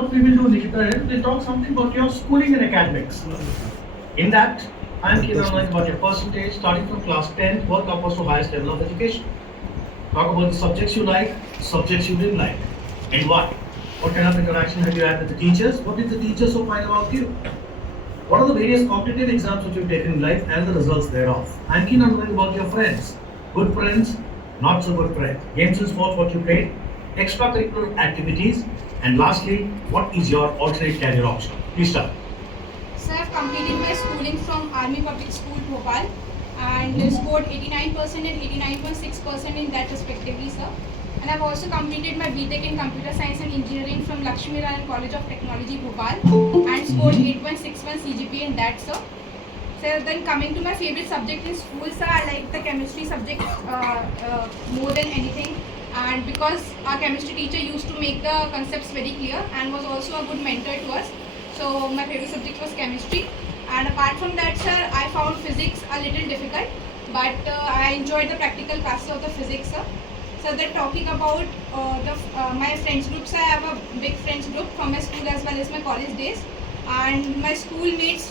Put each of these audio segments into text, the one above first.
what we will do, Nikita, is we'll talk something about your schooling and academics. In that, I'm keen on knowing about your percentage, starting from class 10, work upwards to highest level of education. Talk about the subjects you like, subjects you didn't like, and why. What kind of interaction have you had with the teachers? What did the teachers so find about you? What are the various competitive exams which you've taken in life and the results thereof? I'm keen on knowing about your friends. Good friends, not so good friends. Games and sports, what you played, extracurricular activities, and lastly, what is your alternate career option? Please start. So I have completed my schooling from Army Public School, Bhopal, and scored 89% and 89.6% in that respectively, sir. And I've also completed my BTech in Computer Science and Engineering from Lakshmi Narayan College of Technology, Bhopal, and scored 8.61 CGPA in that, sir. So then coming to my favorite subject in school, sir, I like the chemistry subject more than anything. And because our chemistry teacher used to make the concepts very clear and was also a good mentor to us, so my favorite subject was chemistry. And apart from that, sir, I found physics a little difficult, but I enjoyed the practical classes of the physics, sir. So then talking about my friends groups, I have a big friends group from my school as well as my college days, and my schoolmates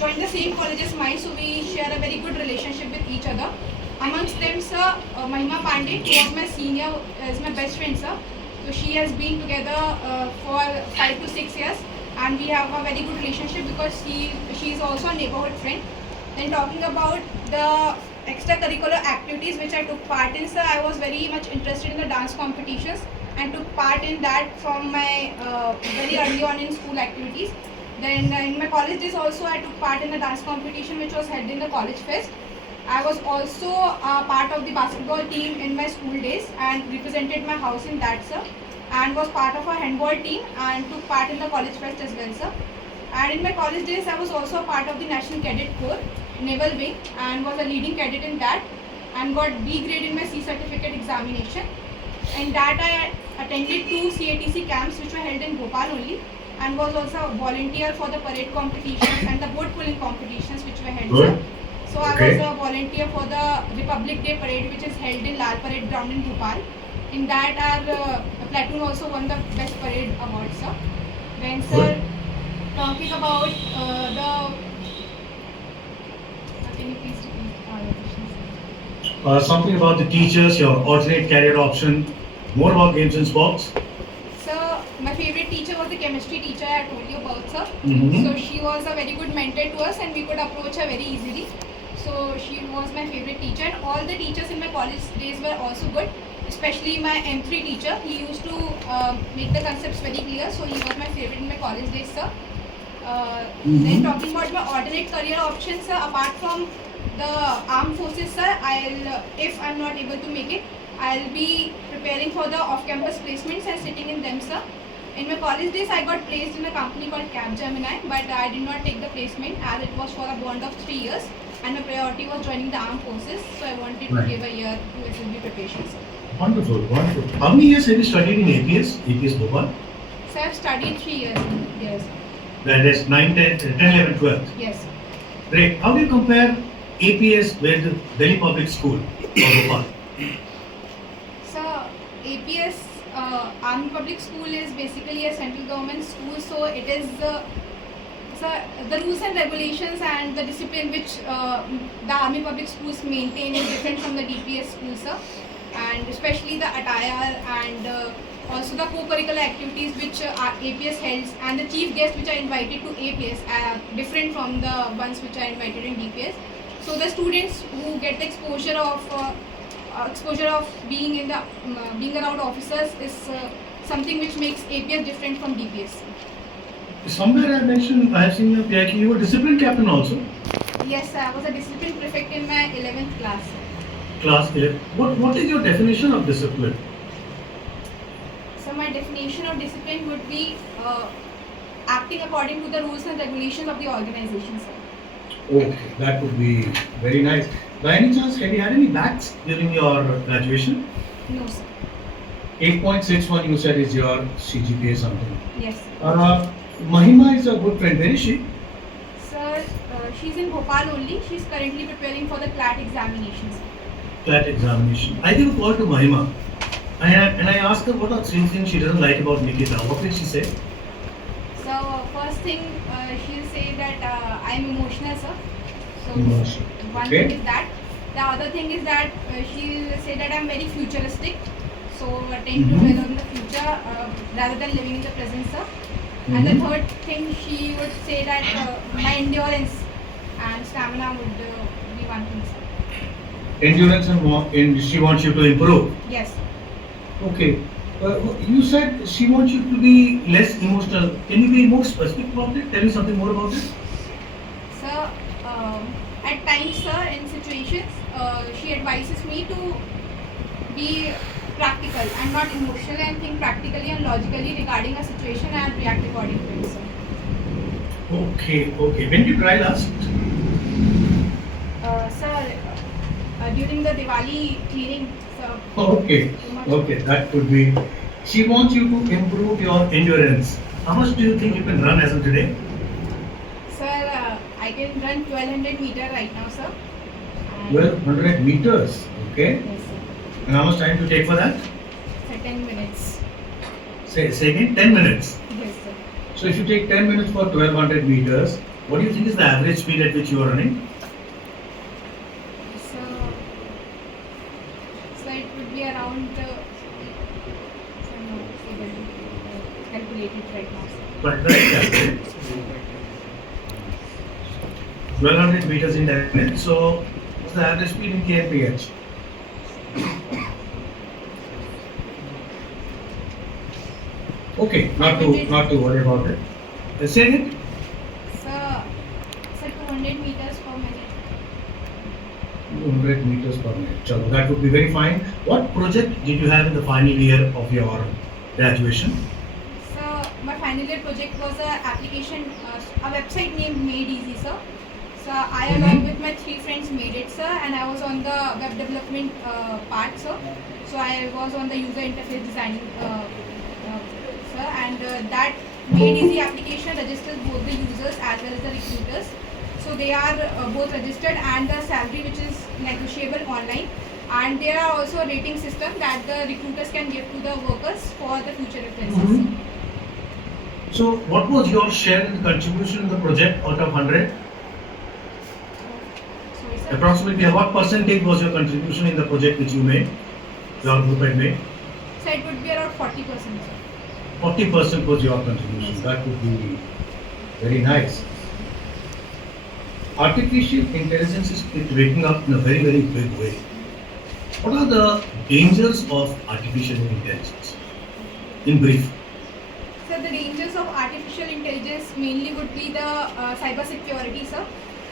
joined the same college as mine, so we share a very good relationship with each other. Amongst them, sir, Mahima Pandey, who was my senior, is my best friend, sir. So she has been together for 5 to 6 years, and we have a very good relationship because she is also a neighborhood friend. Then talking about the extracurricular activities which I took part in, sir, I was very much interested in the dance competitions and took part in that from my very early on in school activities. Then in my college days also I took part in the dance competition which was held in the college fest. I was also part of the basketball team in my school days and represented my house in that, sir, and was part of a handball team and took part in the college fest as well, sir. And in my college days I was also a part of the National Cadet Corps, Naval Wing, and was a leading cadet in that and got B grade in my C certificate examination. In that I attended 2 CATC camps which were held in Bhopal only, and was also a volunteer for the parade competitions and the boat pulling competitions which were held, sir. So I was a volunteer for the Republic Day parade which is held in Lal Parade Ground in Bhopal. In that our platoon also won the best parade award, sir. Then, sir, talking about can you please repeat your questions? Something about the teachers, your alternate career option, more about games and sports. So my favorite teacher was the chemistry teacher I told you about, sir. Mm-hmm. So she was a very good mentor to us and we could approach her very easily. So she was my favorite teacher, and all the teachers in my college days were also good, especially my M3 teacher. He used to make the concepts very clear, so he was my favorite in my college days, sir. Then talking about my alternate career options, sir, apart from the armed forces, sir, if I'm not able to make it, I'll be preparing for the off-campus placements and sitting in them, sir. In my college days, I got placed in a company called Gemini, but I did not take the placement as it was for a bond of 3 years, and my priority was joining the armed forces, so I wanted to give a year to SSB preparation, sir. Wonderful, wonderful. How many years have you studied in APS Bhopal? So I've studied 3 years here, sir. That is 9, 10, 11, 12. Yes, sir. Great. How do you compare APS with Delhi Public School or Bhopal? So APS, Army Public School, is basically a central government school, so it is the rules and regulations and the discipline which the Army Public Schools maintain is different from the DPS schools, sir. And especially the attire and also the co-curricular activities which APS holds, and the chief guests which are invited to APS are different from the ones which are invited in DPS. So the students who get the exposure of being in the being around officers is something which makes APS different from DPS. Somewhere I have seen your PIQ, you were discipline captain also. Yes, sir, I was a discipline prefect in my 11th class. Class 11. What is your definition of discipline? So my definition of discipline would be acting according to the rules and regulations of the organization, sir. Okay, that would be very nice. By any chance, have you had any backs during your graduation? No, sir. 8.61 you said is your CGPA something. Yes, sir. Mahima is a good friend. Where is she? Sir, she's in Bhopal only. She's currently preparing for the CLAT examinations. CLAT examination. I give a call to Mahima. And I asked her what are three things she doesn't like about Nikita. What did she say? So first thing, she'll say that I'm emotional, sir. So Emotional. one Okay. thing is that. The other thing is that she'll say that I'm very futuristic. So I tend to dwell on the future rather than living in the present, sir. And the third thing, she would say that my endurance and stamina would be one thing, sir. Endurance and she wants you to improve. Yes. Okay. You said she wants you to be less emotional. Can you be more specific about it? Tell me something more about it. Sir, at times, sir, in situations, she advises me to be practical and not emotional and think practically and logically regarding a situation and react according to it, sir. Okay. When did you try last? Sir, during the Diwali cleaning, sir. Okay. too much- Okay. That could be. She wants you to improve your endurance. How much do you think you can run as of today? Sir, I can run 1200 meter right now, sir. And 1200 meters. Okay. Yes, sir. And how much time to take for that? For 10 minutes. Say again. 10 minutes. Yes, sir. So if you take 10 minutes for 1200 meters, what do you think is the average speed at which you are running? So it would be around. So I'm not able to calculate it right now, sir. But right, 1200 meters in 10 minutes. So what's the average speed in kmph? Okay, not to worry about it. Say it. So 200 meters per minute. 200 meters per minute. Chalo, that would be very fine. What project did you have in the final year of your graduation? So my final year project was a application, a website named Made Easy, sir. So I along with my 3 friends made it, sir, and I was on the web development part, sir. So I was on the user interface designing, sir, and that Made Easy application registers both the users as well as the recruiters. So they are both registered, and the salary which is negotiable online, and there are also a rating system that the recruiters can give to the workers for the future references. So what was your share in the contribution in the project out of 100? Sorry, sir. Approximately what percentage was your contribution in the project which you made? Your group had made? So it would be around 40%, sir. 40% was your contribution. That would be very nice. Artificial intelligence is waking up in a very, very big way. What are the dangers of artificial intelligence? In brief. So the dangers of artificial intelligence mainly would be the cyber security, sir,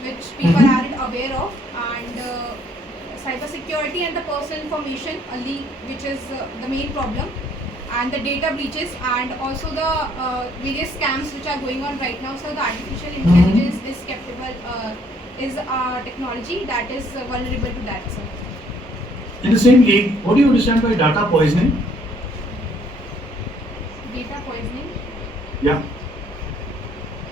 which people aren't aware of, and cyber security and the personal information, a leak, which is the main problem, and the data breaches, and also the various scams which are going on right now. So the artificial intelligence is skeptical, is a technology that is vulnerable to that, sir. In the same league, what do you understand by data poisoning? Data poisoning. Yeah.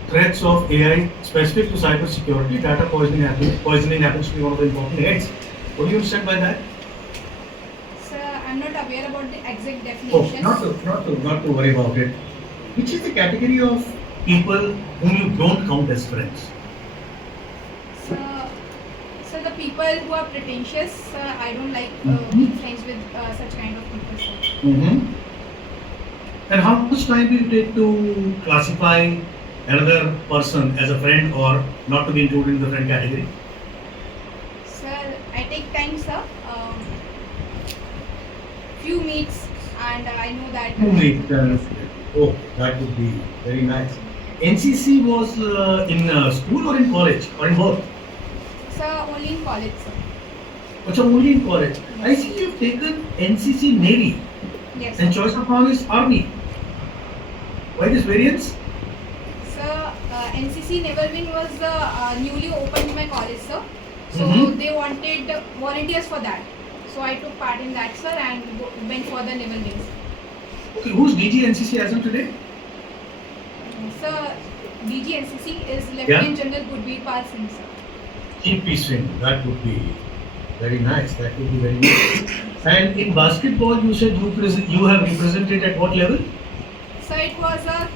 Threats of AI specific to cyber security, data poisoning happens to be one of the important heads. What do you understand by that? Sir, I'm not aware about the exact Oh, definitions. not to worry about it. Which is the category of people whom you don't count as friends? So the people who are pretentious, I don't like being friends with such kind of people, sir. And how much time do you take to classify another person as a friend or not to be included in the friend category? Sir, I take time, sir. Few meets, and I know that. Oh, that would be very nice. NCC was in school or in college or in both? Sir, only in college, sir. Achha, only in college. I see you've taken NCC Navy Yes, and sir. choice of arm is Army. Why this variance? Sir, NCC Naval Wing was newly opened in my college, sir. So they wanted volunteers for that. So I took part in that, sir, and went for the Naval Wings. Okay, who's DG NCC as of today? Sir, DG NCC is Lieutenant General Gurveer Pal Singh, sir. Chief Peace Wing. That would be very nice. That would be very nice. And in basketball, you said you have represented at what level? So it was a